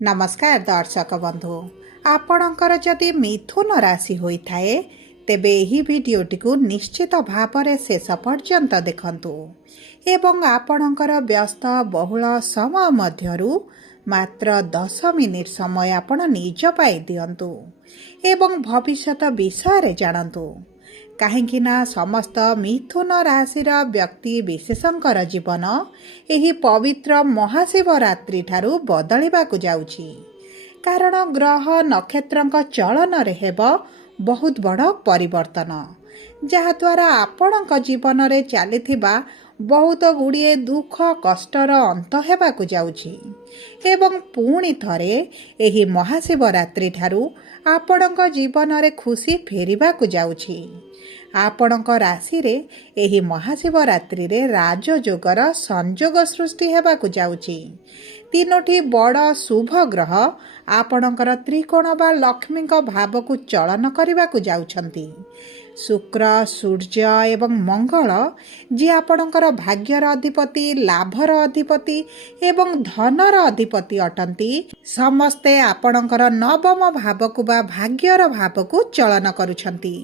नमस्कार दर्शक बंधु आपणकर जदि मिथुन राशि होइथाए तेबे एही भिडियोटी को निश्चित भाव शेष पर्यंत देखंतु एवं आपणकर व्यस्त बहुल समय मध्यरु मात्र 10 मिनिट समय आपण निज पाई दियंतु एवं भविष्यत विषय रे जानंतु कहीं समस्त मिथुन राशि व्यक्ति विशेषकर जीवन एही पवित्र महाशिवरात्रि ठारू बदलिबाकु जाउछि कारण ग्रह नक्षत्र चलन रे हेब बहुत बड़ परिवर्तन जहाद्वारा आपणक जीवन रे चलिथिबा बहुत गुड़िए दुख कष्टर अंत हेबाकु जाउछि एवं पुणी थरे एही महाशिवरात्रि ठारू आपणक जीवन रे खुशी फेरिबाकु जाउछि आपणक राशि रे एही महाशिवरात्रि रे राजयोगर संयोग सृष्टि हेबाकु जाउछि तीनोटी बड़ शुभ ग्रह आपणकर त्रिकोण बा लक्ष्मी भाव को चलन करने जाउछंती शुक्र सूर्य एवं मंगल जी आपणकर भाग्यर अधिपति लाभर अधिपति एवं धनर अधिपति अटंती समस्ते आपणकर नवम भाव को बा भाग्यर भाव को चलन करुछंती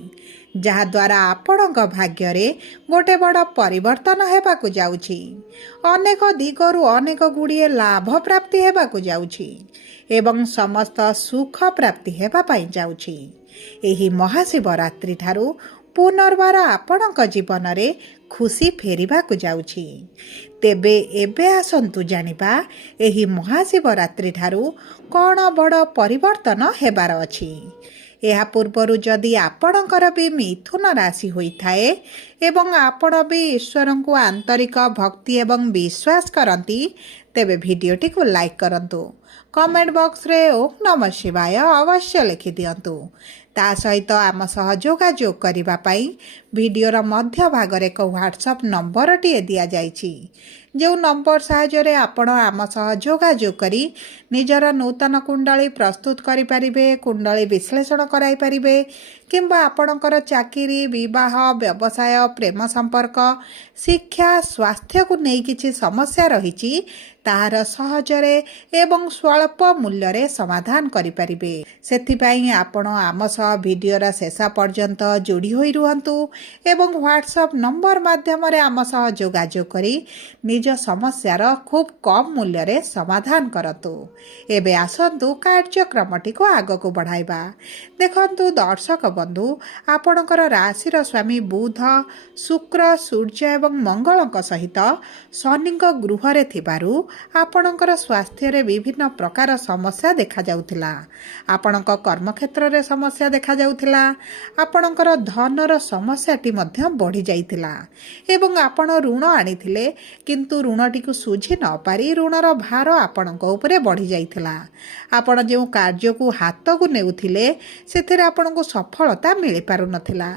जहाद्वारा आपणक भाग्य गोटे बड़ परिवर्तन हेबाकु जाउछि अनेक दिगरु अनेक गुड़िए लाभ प्राप्ति हेबाकु जाउछि एवं समस्त सुख प्राप्ति हेबा पाई जाउछि एही महाशिवरात्रि ठारू पुनर्बार आपणक जीवन रे खुशी फेरिबाकु जाउछि तेबे एबे आसंतु जानिबा एही महाशिवरात्रि ठारू कोन बड़ परिवर्तन हेबार अछि या पूर्वर जदि आपणकर भी मिथुन राशि होइथाए एवं आपण भी ईश्वर को आंतरिक भक्ति एवं विश्वास करती तेबे भिडियोटी को लाइक करंतु कमेंट बॉक्स रे ओम नमः शिवाय अवश्य लिखि दियंतु ता सहित आम सह जोगाजोग करिबा पई भिडियोर मध्य भाग रे एक व्हाट्सएप नंबर टी दिया जाइछि जो नंबर साहाय्य आपण आम सह जोगाजोग करी निजर नूतन कुंडली प्रस्तुत करि परिबे कुंडली विश्लेषण कराई परिबे किंबा आपणकर चाकरी विवाह व्यवसाय प्रेम संपर्क शिक्षा स्वास्थ्य को नहीं किछि समस्या रहिछि तार सहजरे एवं स्वल्प मूल्य रे समाधान करि परिबे सेथिपाई आपण आम सह भिडियोर शेष पर्यंत जोड़ी होई रुहंतु एवं व्हाट्सएप नंबर माध्यम रे आम सह जोगाजोग करी निज समस्यार खूब कम मूल्य रे समाधान करतु एबे आसंतु कार्यक्रमटी को आग को बढ़ाइबा देखंतु दर्शक बंधु आपणकर राशिर स्वामी बुध शुक्र सूर्य एवं मंगलक सहित शनिक गृह रे थिबारु आपणकर स्वास्थ्य रे विभिन्न प्रकार समस्या देखा जाउथिला आपणक कर्म क्षेत्र रे समस्या देखा जाउथिला आपणकर धनर समस्याटी मध्य बढ़ी जाइथिला एवं आपण ऋण आनिथिले किंतु ऋणटी को सुझी न पारी ऋणर भार आपणक उपरे बढ़ी जाइथिला आपण जे कार्य को हाथ को नेउथिले सेथिरे आपणको सफलता मिली पारु नथिला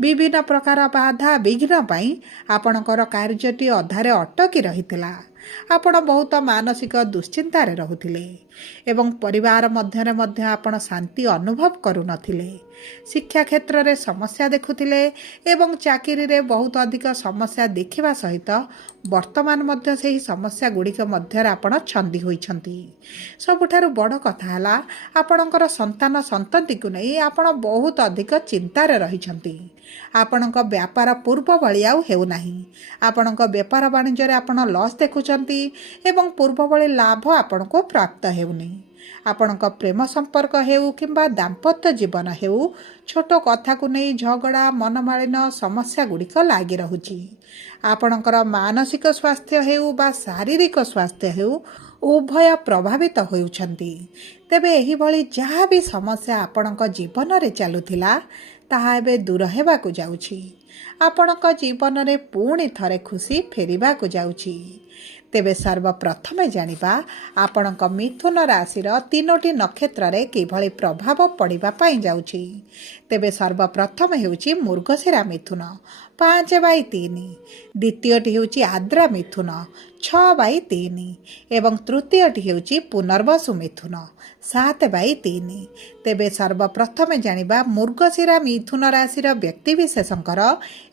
विभिन्न प्रकार बाधा विघ्न पई आपणकर कार्यटी अधारे अटकी रहिथिला आपण बहुत मानसिक दुश्चिंतार रहुथिले एवं परिवार मध्य आपण शांति अनुभव करू नथिले शिक्षा क्षेत्र रे समस्या देखुथिले एवं चाकरी रे बहुत अधिक समस्या देखिबा सहित वर्तमान मध्य सेही समस्या गुड़िक मध्य आपण छंदी होइछंती सबुठारु बड़ कथा हला आपणकर संतान संतति को नहीं आपण बहुत अधिक चिंतार रहिछंती आपणक व्यापार पूर्व भली आउ हेउ नाही आपणक व्यापार वाणिज्य रे आपण लॉस देखुछंती एवं पूर्व भली लाभ आपणको प्राप्त हेउनी आपणक प्रेम संपर्क हेउ किंबा दाम्पत्य जीवन हेउ छोट कथा को नहीं झगड़ा मनमालिन समस्या गुड़िक लागी रहुछि आपणकर मानसिक स्वास्थ्य हेउ बा शारीरिक स्वास्थ्य हेउ उभय प्रभावित होउछंती तेबे एही भली जहाँ भी समस्या आपणक जीवन रे चालुथिला ताहा एबे दूर हेबाकु जाउछि आपणक जीवन रे पुणी थरे खुशी फेरिबाकु जाउछि तेबे सर्वप्रथम जानिबा आपणक मिथुन राशिर तीनोटी नक्षत्र रे किभली प्रभाव पड़िबा पाई जाउछि तेबे सर्वप्रथम हेउछि मृगशिरा मिथुन 5/3 द्वितीयटी हेउछि आद्रा मिथुन 6/3 एवं तृतीयटी हेउछि पुनर्वसु मिथुन 7/3 तेबे सर्वप्रथम जानिबा मृगशिरा मिथुन राशिर व्यक्ति विशेषकर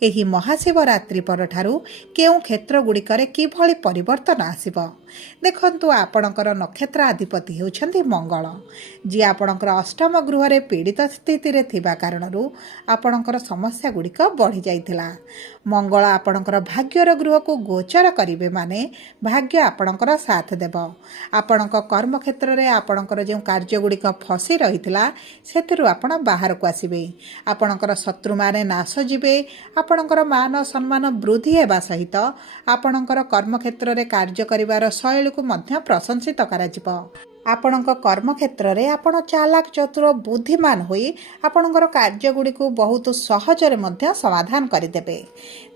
एही महाशिवरात्रि परठारु केउ क्षेत्र गुड़िकरे किभली परिवर्तन आसिबो ଦେଖନ୍ତୁ ଆପଣଙ୍କର ନକ୍ଷତ୍ର ଅଧିପତି ହେଉଛନ୍ତି ମଙ୍ଗଳ, ଯିଏ ଆପଣଙ୍କର ଅଷ୍ଟମ ଗୃହରେ ପୀଡ଼ିତ ସ୍ଥିତିରେ ଥିବା କାରଣରୁ ଆପଣଙ୍କର ସମସ୍ୟା ଗୁଡ଼ିକ ବଢ଼ିଯାଇଥିଲା। ମଙ୍ଗଳ ଆପଣଙ୍କର ଭାଗ୍ୟର ଗୃହକୁ ଗୋଚର କରିବେ ମାନେ ଭାଗ୍ୟ ଆପଣଙ୍କର ସାଥ ଦେବ। ଆପଣଙ୍କ କର୍ମକ୍ଷେତ୍ରରେ ଆପଣଙ୍କର ଯେଉଁ କାର୍ଯ୍ୟଗୁଡ଼ିକ ଫସି ରହିଥିଲା ସେଥିରୁ ଆପଣ ବାହାରକୁ ଆସିବେ। ଆପଣଙ୍କର ଶତ୍ରୁମାନେ ନାଶ ଯିବେ। ଆପଣଙ୍କର ମାନ ସମ୍ମାନ ବୃଦ୍ଧି ହେବା ସହିତ ଆପଣଙ୍କର କର୍ମକ୍ଷେତ୍ରରେ କାର୍ଯ୍ୟ କରିବାର ଶୈଳୀକୁ ମଧ୍ୟ ପ୍ରଶଂସିତ କରାଯିବ। ଆପଣଙ୍କ କର୍ମକ୍ଷେତ୍ରରେ ଆପଣ ଚାଲାକ ଚତୁର ବୁଦ୍ଧିମାନ ହୋଇ ଆପଣଙ୍କର କାର୍ଯ୍ୟଗୁଡ଼ିକୁ ବହୁତ ସହଜରେ ମଧ୍ୟ ସମାଧାନ କରିଦେବେ।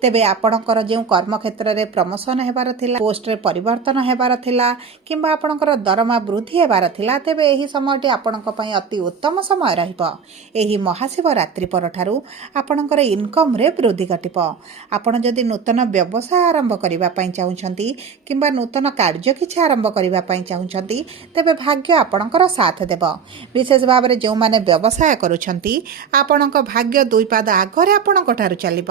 ତେବେ ଆପଣଙ୍କର ଯେଉଁ କର୍ମକ୍ଷେତ୍ରରେ ପ୍ରମୋସନ୍ ହେବାର ଥିଲା, ପୋଷ୍ଟରେ ପରିବର୍ତ୍ତନ ହେବାର ଥିଲା କିମ୍ବା ଆପଣଙ୍କର ଦରମା ବୃଦ୍ଧି ହେବାର ଥିଲା, ତେବେ ଏହି ସମୟଟି ଆପଣଙ୍କ ପାଇଁ ଅତି ଉତ୍ତମ ସମୟ ରହିବ। ଏହି ମହାଶିବରାତ୍ରି ପରଠାରୁ ଆପଣଙ୍କର ଇନକମ୍ରେ ବୃଦ୍ଧି ଘଟିବ। ଆପଣ ଯଦି ନୂତନ ବ୍ୟବସାୟ ଆରମ୍ଭ କରିବା ପାଇଁ ଚାହୁଁଛନ୍ତି କିମ୍ବା ନୂତନ କାର୍ଯ୍ୟ କିଛି ଆରମ୍ଭ କରିବା ପାଇଁ ଚାହୁଁଛନ୍ତି, ତେବେ ଭାଗ୍ୟ ଆପଣଙ୍କର ସାଥ ଦେବ। ବିଶେଷ ଭାବରେ ଯେଉଁମାନେ ବ୍ୟବସାୟ କରୁଛନ୍ତି, ଆପଣଙ୍କ ଭାଗ୍ୟ ଦୁଇ ପାଦ ଆଗରେ ଆପଣଙ୍କ ଠାରୁ ଚାଲିବ।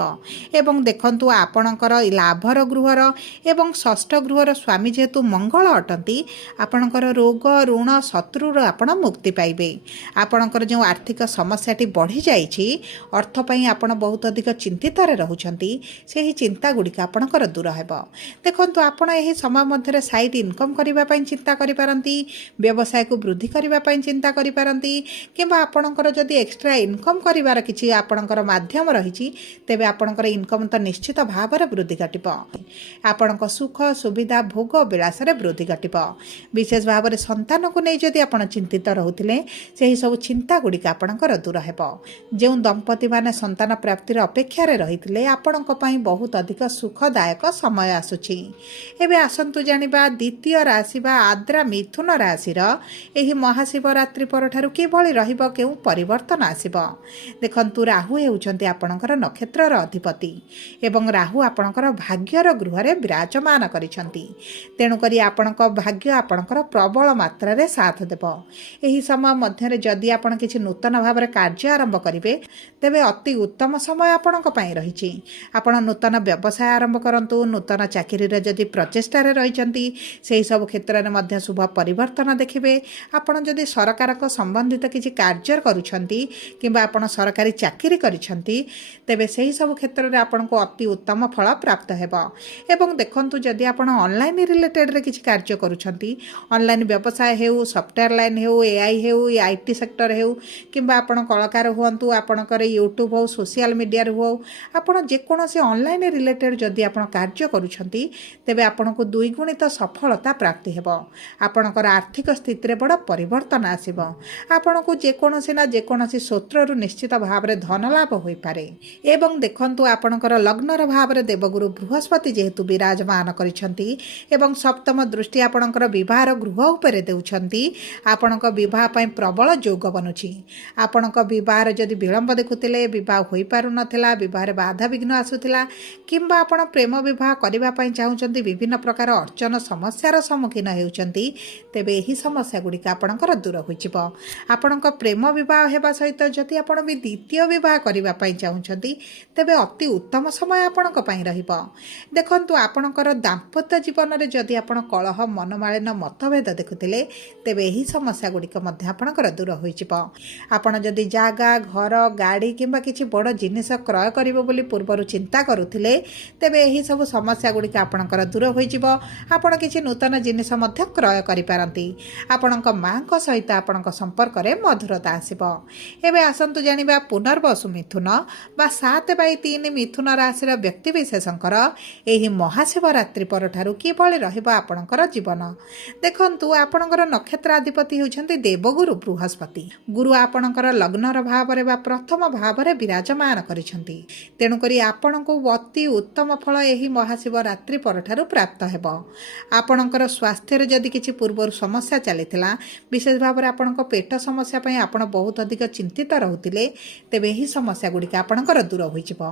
ଏବଂ ଦେଖନ୍ତୁ ଆପଣଙ୍କର ଲାଭର ଗୃହର ଏବଂ ଷଷ୍ଠ ଗୃହର ସ୍ୱାମୀ ଯେହେତୁ ମଙ୍ଗଳ ଅଟନ୍ତି, ଆପଣଙ୍କର ରୋଗ ଋଣ ଶତ୍ରୁର ଆପଣ ମୁକ୍ତି ପାଇବେ। ଆପଣଙ୍କର ଯେଉଁ ଆର୍ଥିକ ସମସ୍ୟାଟି ବଢ଼ିଯାଇଛି, ଅର୍ଥ ପାଇଁ ଆପଣ ବହୁତ ଅଧିକ ଚିନ୍ତିତରେ ରହୁଛନ୍ତି, ସେହି ଚିନ୍ତା ଗୁଡ଼ିକ ଆପଣଙ୍କର ଦୂର ହେବ। ଦେଖନ୍ତୁ ଆପଣ ଏହି ସମୟ ମଧ୍ୟରେ ସାଇଡ୍ ଇନକମ୍ କରିବା ପାଇଁ ଚିନ୍ତା କରିପାରନ୍ତି, ବ୍ୟବସାୟକୁ ବୃଦ୍ଧି କରିବା ପାଇଁ ଚିନ୍ତା କରିପାରନ୍ତି କିମ୍ବା ଆପଣଙ୍କର ଯଦି ଏକ୍ସଟ୍ରା ଇନକମ୍ କରିବାର କିଛି ଆପଣଙ୍କର ମାଧ୍ୟମ ରହିଛି, ତେବେ ଆପଣଙ୍କର ଇନକମ୍ ତ ନିଶ୍ଚିତ ଭାବରେ ବୃଦ୍ଧି ଘଟିବ। ଆପଣଙ୍କ ସୁଖ ସୁବିଧା ଭୋଗ ବିଳାସରେ ବୃଦ୍ଧି ଘଟିବ। ବିଶେଷ ଭାବରେ ସନ୍ତାନକୁ ନେଇ ଯଦି ଆପଣ ଚିନ୍ତିତ ରହୁଥିଲେ, ସେହି ସବୁ ଚିନ୍ତା ଗୁଡ଼ିକ ଆପଣଙ୍କର ଦୂର ହେବ। ଯେଉଁ ଦମ୍ପତିମାନେ ସନ୍ତାନ ପ୍ରାପ୍ତିର ଅପେକ୍ଷାରେ ରହିଥିଲେ, ଆପଣଙ୍କ ପାଇଁ ବହୁତ ଅଧିକ ସୁଖଦାୟକ ସମୟ ଆସୁଛି। ଏବେ ଆସନ୍ତୁ ଜାଣିବା ଦ୍ୱିତୀୟ ରାଶି ବା ଆଦ୍ରା ମିଥୁନ ରାଶିର ଏହି ମହାଶିବରାତ୍ରି ପରଠାରୁ କିଭଳି ରହିବ, କେଉଁ ପରିବର୍ତ୍ତନ ଆସିବ। ଦେଖନ୍ତୁ ରାହୁ ହେଉଛନ୍ତି ଆପଣଙ୍କର ନକ୍ଷତ୍ରର ଅଧିପତି ଏବଂ ରାହୁ ଆପଣଙ୍କର ଭାଗ୍ୟର ଗୃହରେ ବିରାଜମାନ କରିଛନ୍ତି। ତେଣୁକରି ଆପଣଙ୍କ ଭାଗ୍ୟ ଆପଣଙ୍କର ପ୍ରବଳ ମାତ୍ରାରେ ସାଥ ଦେବ। ଏହି ସମୟ ମଧ୍ୟରେ ଯଦି ଆପଣ କିଛି ନୂତନ ଭାବରେ କାର୍ଯ୍ୟ ଆରମ୍ଭ କରିବେ, ତେବେ ଅତି ଉତ୍ତମ ସମୟ ଆପଣଙ୍କ ପାଇଁ ରହିଛି। ଆପଣ ନୂତନ ବ୍ୟବସାୟ ଆରମ୍ଭ କରନ୍ତୁ। ନୂତନ ଚାକିରିରେ ଯଦି ପ୍ରଚେଷ୍ଟାରେ ରହିଛନ୍ତି, ସେହି ସବୁ କ୍ଷେତ୍ରରେ ମଧ୍ୟ ଶୁଭ ପରିବର୍ତ୍ତନ ଦେଖିବେ। ଆପଣ ଯଦି ସରକାରଙ୍କ ସମ୍ବନ୍ଧିତ କିଛି କାର୍ଯ୍ୟ କରୁଛନ୍ତି କିମ୍ବା ଆପଣ ସରକାରୀ ଚାକିରି କରିଛନ୍ତି, ତେବେ ସେହି ସବୁ କ୍ଷେତ୍ରରେ ଆପଣଙ୍କୁ ଅତି ଉତ୍ତମ ଫଳ ପ୍ରାପ୍ତ ହେବ। ଏବଂ ଦେଖନ୍ତୁ ଯଦି ଆପଣ ଅନଲାଇନ୍ ରିଲେଟେଡ଼ରେ କିଛି କାର୍ଯ୍ୟ କରୁଛନ୍ତି, ଅନଲାଇନ୍ ବ୍ୟବସାୟ ହେଉ, ସଫ୍ଟୱେୟାର ଲାଇନ୍ ହେଉ, AI ହେଉ, IT ସେକ୍ଟର ହେଉ କିମ୍ବା ଆପଣ କଳାକାର ହୁଅନ୍ତୁ, ଆପଣଙ୍କର ୟୁଟ୍ୟୁବ୍ ହେଉ, ସୋସିଆଲ ମିଡ଼ିଆରେ ହେଉ, ଆପଣ ଯେକୌଣସି ଅନଲାଇନ୍ ରିଲେଟେଡ଼୍ ଯଦି ଆପଣ କାର୍ଯ୍ୟ କରୁଛନ୍ତି, ତେବେ ଆପଣଙ୍କୁ ଦ୍ୱିଗୁଣିତ ସଫଳତା ପ୍ରାପ୍ତି ହେବ। ଆପଣଙ୍କର ଆର୍ଥିକ ସ୍ଥିତିରେ ବଡ଼ ପରିବର୍ତ୍ତନ ଆସିବ। ଆପଣଙ୍କୁ ଯେକୌଣସି ନା ଯେକୌଣସି ସ୍ରୋତରୁ ନିଶ୍ଚିତ ଭାବରେ ଧନ ଲାଭ ହୋଇପାରେ। ଏବଂ ଦେଖନ୍ତୁ ଆପଣଙ୍କର ଲଗ୍ନର ଭାବରେ ଦେବଗୁରୁ ବୃହସ୍ପତି ଯେହେତୁ ବିରାଜମାନ କରିଛନ୍ତି ଏବଂ ସପ୍ତମ ଦୃଷ୍ଟି ଆପଣଙ୍କର ବିବାହର ଗୃହ ଉପରେ ଦେଉଛନ୍ତି, ଆପଣଙ୍କ ବିବାହ ପାଇଁ ପ୍ରବଳ ଯୋଗ ବନୁଛି। ଆପଣଙ୍କ ବିବାହରେ ଯଦି ବିଳମ୍ବ ଦେଖୁଥିଲେ, ବିବାହ ହୋଇପାରୁନଥିଲା, ବିବାହରେ ବାଧାବିଘ୍ନ ଆସୁଥିଲା କିମ୍ବା ଆପଣ ପ୍ରେମ ବିବାହ କରିବା ପାଇଁ ଚାହୁଁଛନ୍ତି, ବିଭିନ୍ନ ପ୍ରକାର ଅର୍ଚନ ସମସ୍ୟାର ସମ୍ମୁଖୀନ ହେଉଛନ୍ତି, ତେବେ ଏହି ସମସ୍ୟା ଗୁଡ଼ିକ ଆପଣଙ୍କର ଦୂର ହୋଇଯିବ। ଆପଣଙ୍କ ପ୍ରେମ ବିବାହ ହେବା ସହିତ ଯଦି ଆପଣ ବି ଦ୍ୱିତୀୟ ବିବାହ କରିବା ପାଇଁ ଚାହୁଁଛନ୍ତି, ତେବେ ଅତି ଉତ୍ତମ ସମୟ ଆପଣଙ୍କ ପାଇଁ ରହିବ। ଦେଖନ୍ତୁ ଆପଣଙ୍କର ଦାମ୍ପତ୍ୟ ଜୀବନରେ ଯଦି ଆପଣ କଳହ ମନମାଳିନ ମତଭେଦ ଦେଖୁଥିଲେ, ତେବେ ଏହି ସମସ୍ୟା ଗୁଡ଼ିକ ମଧ୍ୟ ଆପଣଙ୍କର ଦୂର ହୋଇଯିବ। ଆପଣ ଯଦି ଜାଗା ଘର ଗାଡ଼ି କିମ୍ବା କିଛି ବଡ଼ ଜିନିଷ କ୍ରୟ କରିବ ବୋଲି ପୂର୍ବରୁ ଚିନ୍ତା କରୁଥିଲେ, ତେବେ ଏହି ସବୁ ସମସ୍ୟା ଗୁଡ଼ିକ ଆପଣଙ୍କର ଦୂର ହୋଇଯିବ। ଆପଣ କିଛି ନୂତନ ଜିନିଷ ମଧ୍ୟ କ୍ରୟ କରିପାରନ୍ତି। ଆପଣଙ୍କ ମାଙ୍କ ସହିତ ଆପଣଙ୍କ ସମ୍ପର୍କରେ ମଧୁରତା ଆସିବ। ଏବେ ଆସନ୍ତୁ ଜାଣିବା ପୁନର୍ବସୁ ମିଥୁନ ବା 7/3 ମିଥୁନ ରାଶିର ବ୍ୟକ୍ତିବିଶେଷଙ୍କର ଏହି ମହାଶିବରାତ୍ରି ପରଠାରୁ କିଭଳି ରହିବ ଆପଣଙ୍କର ଜୀବନ। ଦେଖନ୍ତୁ ଆପଣଙ୍କର ନକ୍ଷତ୍ରାଧିପତି ହେଉଛନ୍ତି ଦେବଗୁରୁ ବୃହସ୍ପତି। ଗୁରୁ ଆପଣଙ୍କର ଲଗ୍ନର ଭାବରେ ବା ପ୍ରଥମ ଭାବରେ ବିରାଜମାନ କରିଛନ୍ତି। ତେଣୁକରି ଆପଣଙ୍କୁ ଅତି ଉତ୍ତମ ଫଳ ଏହି ମହାଶିବରାତ୍ରି ପରଠାରୁ ପ୍ରାପ୍ତ ହେବ। ଆପଣଙ୍କର ସ୍ୱାସ୍ଥ୍ୟରେ ଯଦି କିଛି ପୂର୍ବରୁ ସମସ୍ୟା समस्या चलीथिला विशेष भाव में आपणक पेट समस्या पई आपण बहुत अधिक चिंतित रहउतिले तेबे एही समस्या गुड़िक आपणकर दूर होइजिबो।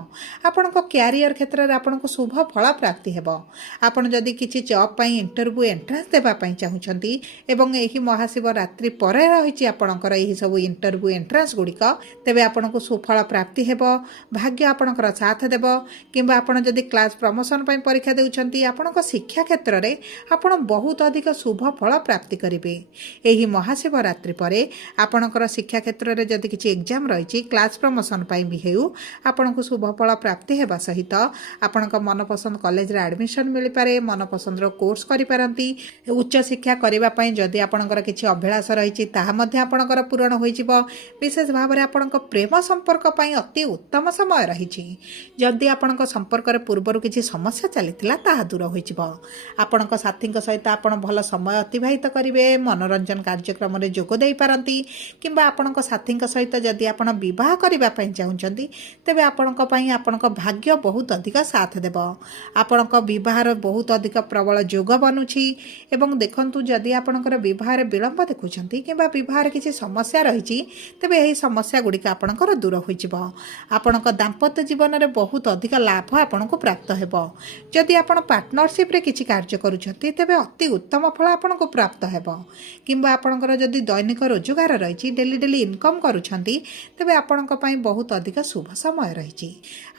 आपणक कैरियर क्षेत्र में आपणक शुभ फल प्राप्ति हेबो। आपण जदि किछि जॉब पई इंटरव्यू एंट्रेंस देबा पई चाहुचंती एवं एही महाशिवरात्रि परे रहिछि आपणकर एही सब इंटरव्यू एंट्रेंस गुड़िक तेबे आपणक सुफल प्राप्ति हेबो। भाग्य आपणकर साथ देबो किंबा आपण जदि क्लास प्रमोशन पई परीक्षा देउछंती आपणक शिक्षा क्षेत्र में आपण बहुत अधिक शुभ फल प्राप्ति करिवे। एही महाशिवरात्रि परे आपणकर शिक्षा क्षेत्र में जदि किछि एग्जाम रहिछि क्लास प्रमोशन पई भी हेउ आपणक शुभ फल प्राप्ति हेबा सहित आपणक मनपसंद कॉलेज रे एडमिशन मिल पारे मनपसंद रो कोर्स करि पारंती। उच्च शिक्षा करिबा पई जदि आपणकर किछि अभिलाष रहिछि ताहा मध्ये आपणकर पूरण होइजिबो। विशेष भाव में आपणक प्रेम संपर्क पई अति उत्तम समय रहिछि। जदि आपणक संपर्क रे पूर्वरु किछि समस्या चलीथिला ताहा दूर होइजिबो। आपणक साथीक सहित आपण भल समय अतिबाहित करिवे मनोरंजन कार्यक्रम रे जोग देई पारंती किंबा आपणक साथीक सहित जदि आपण विवाह करिबा पई चाहुचंती तेबे आपणक पई आपणक भाग्य बहुत अधिक साथ देबो। आपणक विवाहर बहुत अधिक प्रबल जोग बनुछि एवं देखंतु जदि आपणकर विवाह रे विलंब देखुछंती किंबा विवाह रे किछि समस्या रहिछि तेबे एही समस्या गुड़िक आपणकर दूर होइजिबो। आपणक दाम्पत्य जीवन रे बहुत अधिक लाभ आपणको प्राप्त हेबो। जदि आपण पार्टनरशिप रे किछि कार्य करूछंती तेबे अति उत्तम फल आपणको प्राप्त हेबो। किंबा आपणकर जदि दैनिक रोजगार रहिछि डेली इनकम करूछंती तेबे आपणको पई बहुत अधिक शुभ समय रहिछि।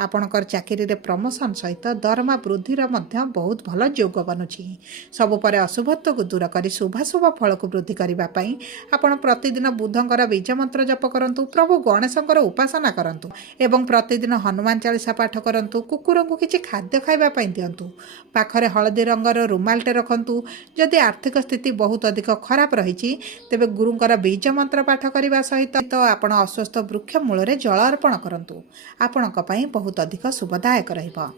आपणकर चाकरी रे प्रमोशन सहित दरमा वृद्धि रे मध्य बहुत भल जोग बनुछि। सब परे अशुभत्व को दूर करी शुभ फल को वृद्धि करबा पई आपण प्रतिदिन बुधंकर बीज मंत्र जप करंतु प्रभु गणेशंकर उपासना करंतु एवं प्रतिदिन हनुमान चालीसा पाठ करंतु। कुकुर को किछि खाद्य खाइबा पई दियंतु। पाखरे हलदी रंगर रुमालटे रखंतु। जदि आर्थिक स्थिति बहुत अधिक खराब रहिछि तेबे गुरुंकर बीज मंत्र पाठ करबा सहित आपण अस्वस्थ वृक्ष मूल रे जल अर्पण करंतु। आपणक पई बहुत अधिक शुभदायक रहिबो।